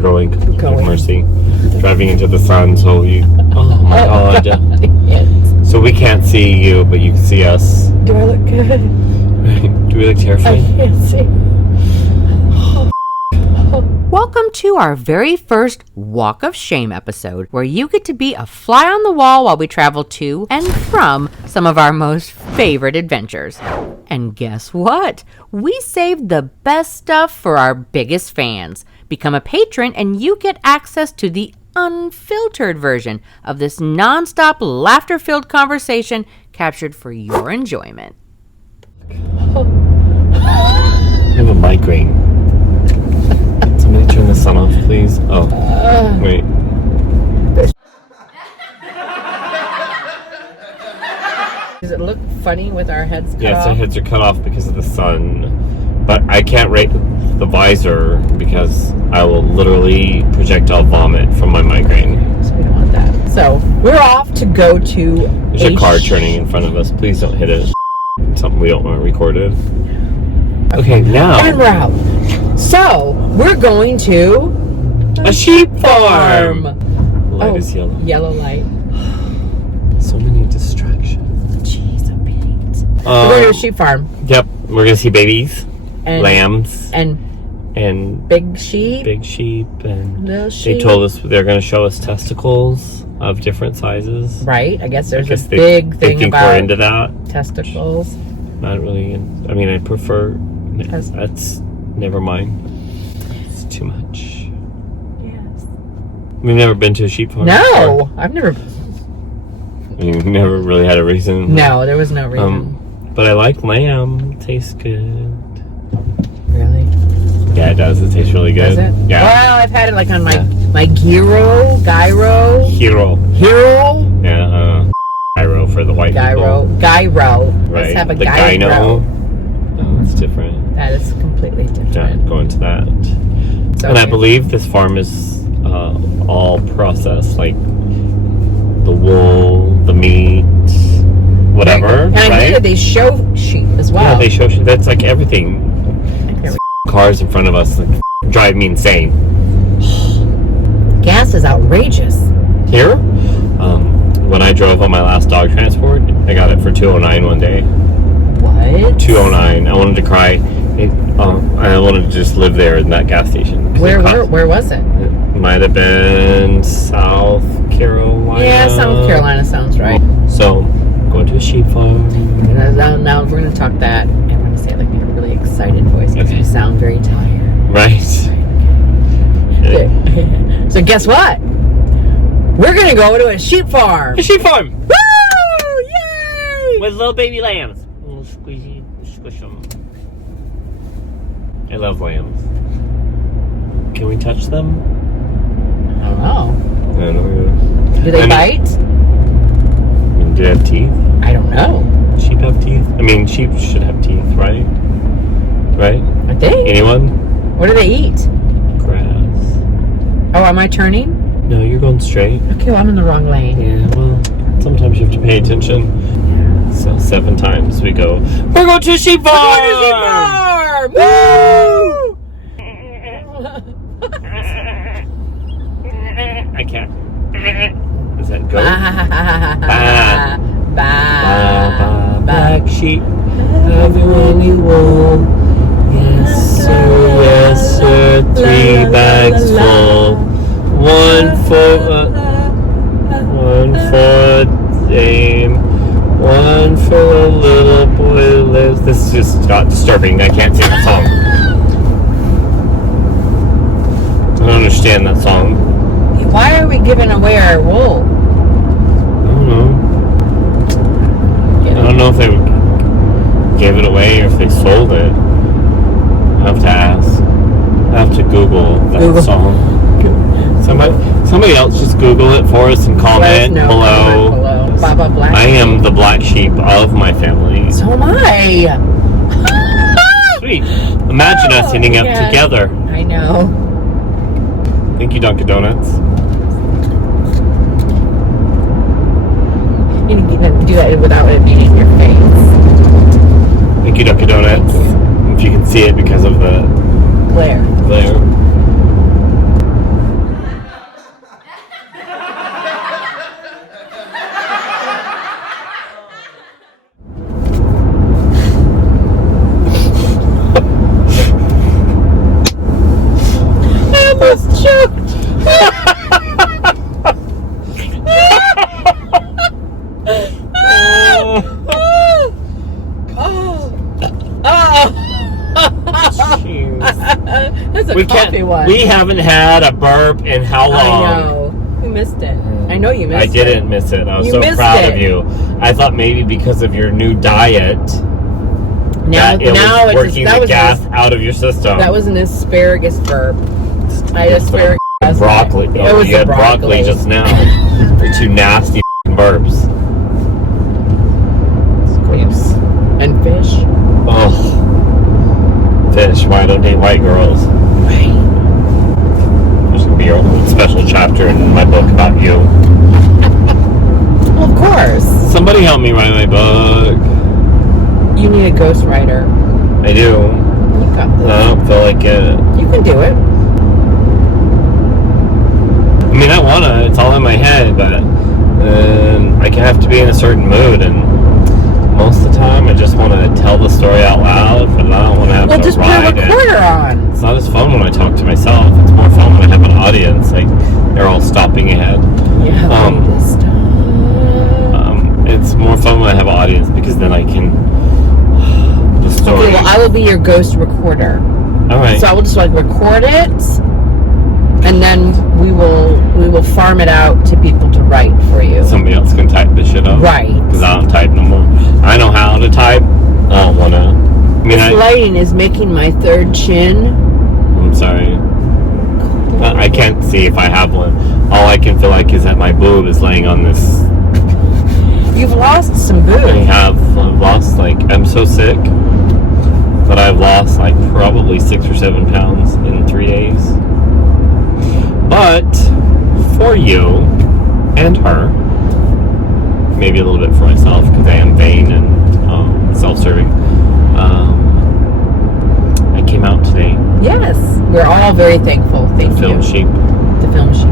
we're going. Mercy. Driving into the sun, so you... Oh my God. Yes. So we can't see you, but you can see us. Do I look good? Do we look terrified? I can't see. Welcome to our very first Walk of Shame episode, where you get to be a fly on the wall while we travel to and from some of our most favorite adventures. And guess what? We saved the best stuff for our biggest fans. Become a patron and you get access to the unfiltered version of this nonstop laughter-filled conversation captured for your enjoyment. I have a migraine. Somebody turn the sun off, please. Oh, wait. Does it look funny with our heads cut off? Yes, our heads are cut off because of the sun. But I can't rate the visor because I will literally projectile vomit from my migraine. So we don't want that. So we're off to go to There's a car turning in front of us. Please don't hit it. Something we don't want recorded. Okay, now. En route. So we're going to a sheep farm. Light is yellow. Yellow light. So many distractions. Jeez, a Pete. We're going to a sheep farm. Yep, we're gonna see babies, and lambs, and big sheep, and little sheep. They told us they're gonna show us testicles of different sizes. Right. I guess there's this big thing they think about we're into that. testicles. Not really. I mean, I prefer. That's never mind. It's too much. Yes. We've never been to a sheep farm. No, before. I've never. You've never really had a reason. No, there was no reason. But I like lamb. It tastes good. Really? Yeah, it does. It tastes really good. Does it? Yeah. Well, I've had it like on my gyro. Hero. Yeah. Gyro for the white people. Gyro. Right. Let's have a the gyro. No, it's different. That is completely different. Yeah, go into that. So and I believe this farm is all processed, like the wool, the meat, whatever. And I right? hear that they show sheep as well. Yeah, they show sheep. That's like everything. Cars in front of us drive me insane. Gas is outrageous. Here, when I drove on my last dog transport, I got it for $2.09 one day. What? $2.09. I wanted to cry. I wanted to just live there in that gas station. Where was it? It might have been South Carolina. Yeah, South Carolina sounds right. So, going to a sheep farm. Now we're going to talk that, and we're going to say it like in a really excited voice because we sound very tired. Right. So guess what? We're going to go to a sheep farm. A sheep farm! Woo! Yay! With little baby lambs. Little squishy, squish them. I love lambs. Can we touch them? I don't know. I don't know. Do they bite? Do they have teeth? I don't know. Sheep have teeth? I mean, sheep should have teeth, right? Right? I think. Anyone? What do they eat? Grass. Oh, am I turning? No, you're going straight. Okay, well, I'm in the wrong lane. Yeah, well, sometimes you have to pay attention. So 7 times we go, we're going to a sheep farm! We're going to a sheep farm! Woo! I can't. Is that go? Black sheep, have you any wool? Yes sir, 3 bags full. One for Dame, one for a little boy who lives. This is just got disturbing. I can't sing that song. I don't understand that song. Why are we giving away our wool? I don't know if they gave it away or if they sold it. I have to ask. I have to Google that song. Somebody else just Google it for us and comment below. Baba Black. I am the black sheep of my family. So am I. Sweet. Imagine us ending up together. I know. Thank you, Dunkin' Donuts. You need to do that without it being in your face. Thank you, Dunkin' Donuts. If you can see it because of the glare. That's a coffee one. We haven't had a burp in how long? I know. You missed it. I know you missed it. I didn't miss it. I was You so missed proud it. of you. I thought maybe because of your new diet that it was working the gas out of your system. That was an asparagus burp. I had asparagus. Broccoli. It Oh, was you the had broccoli just now. They're two nasty burps. It's gross. And fish. Oh. Fish. Why I don't date white girls. Right. There's going to be a special chapter in my book about you. Well, of course. Somebody help me write my book. You need a ghostwriter. I do. You got this. I don't feel like it. You can do it. I mean, I wanna. It's all in my head, but I have to be in a certain mood, and most of the time, I just want to tell the story out loud, but I don't want to have to just put a write it. recorder on. It's not as fun when I talk to myself. It's more fun when I have an audience. Like they're all stopping ahead. Yeah. It's more fun when I have an audience because then I can. The story. Okay, well, I will be your ghost recorder. All right. So I will just record it, and then we will farm it out to people to write for you. Somebody else can type this shit up. Right. Because I don't type no more. I know how to type. I don't want to. I mean, This lighting is making my third chin. I'm sorry. I can't see if I have one. All I can feel like is that my boob is laying on this. You've lost some boob. I've lost, I'm so sick that I've lost, probably 6 or 7 pounds in 3 days. But for you and her, maybe a little bit for myself because I am vain and self-serving, I came out today. Yes. We're all very thankful. Thank you. Film sheep. The film sheep.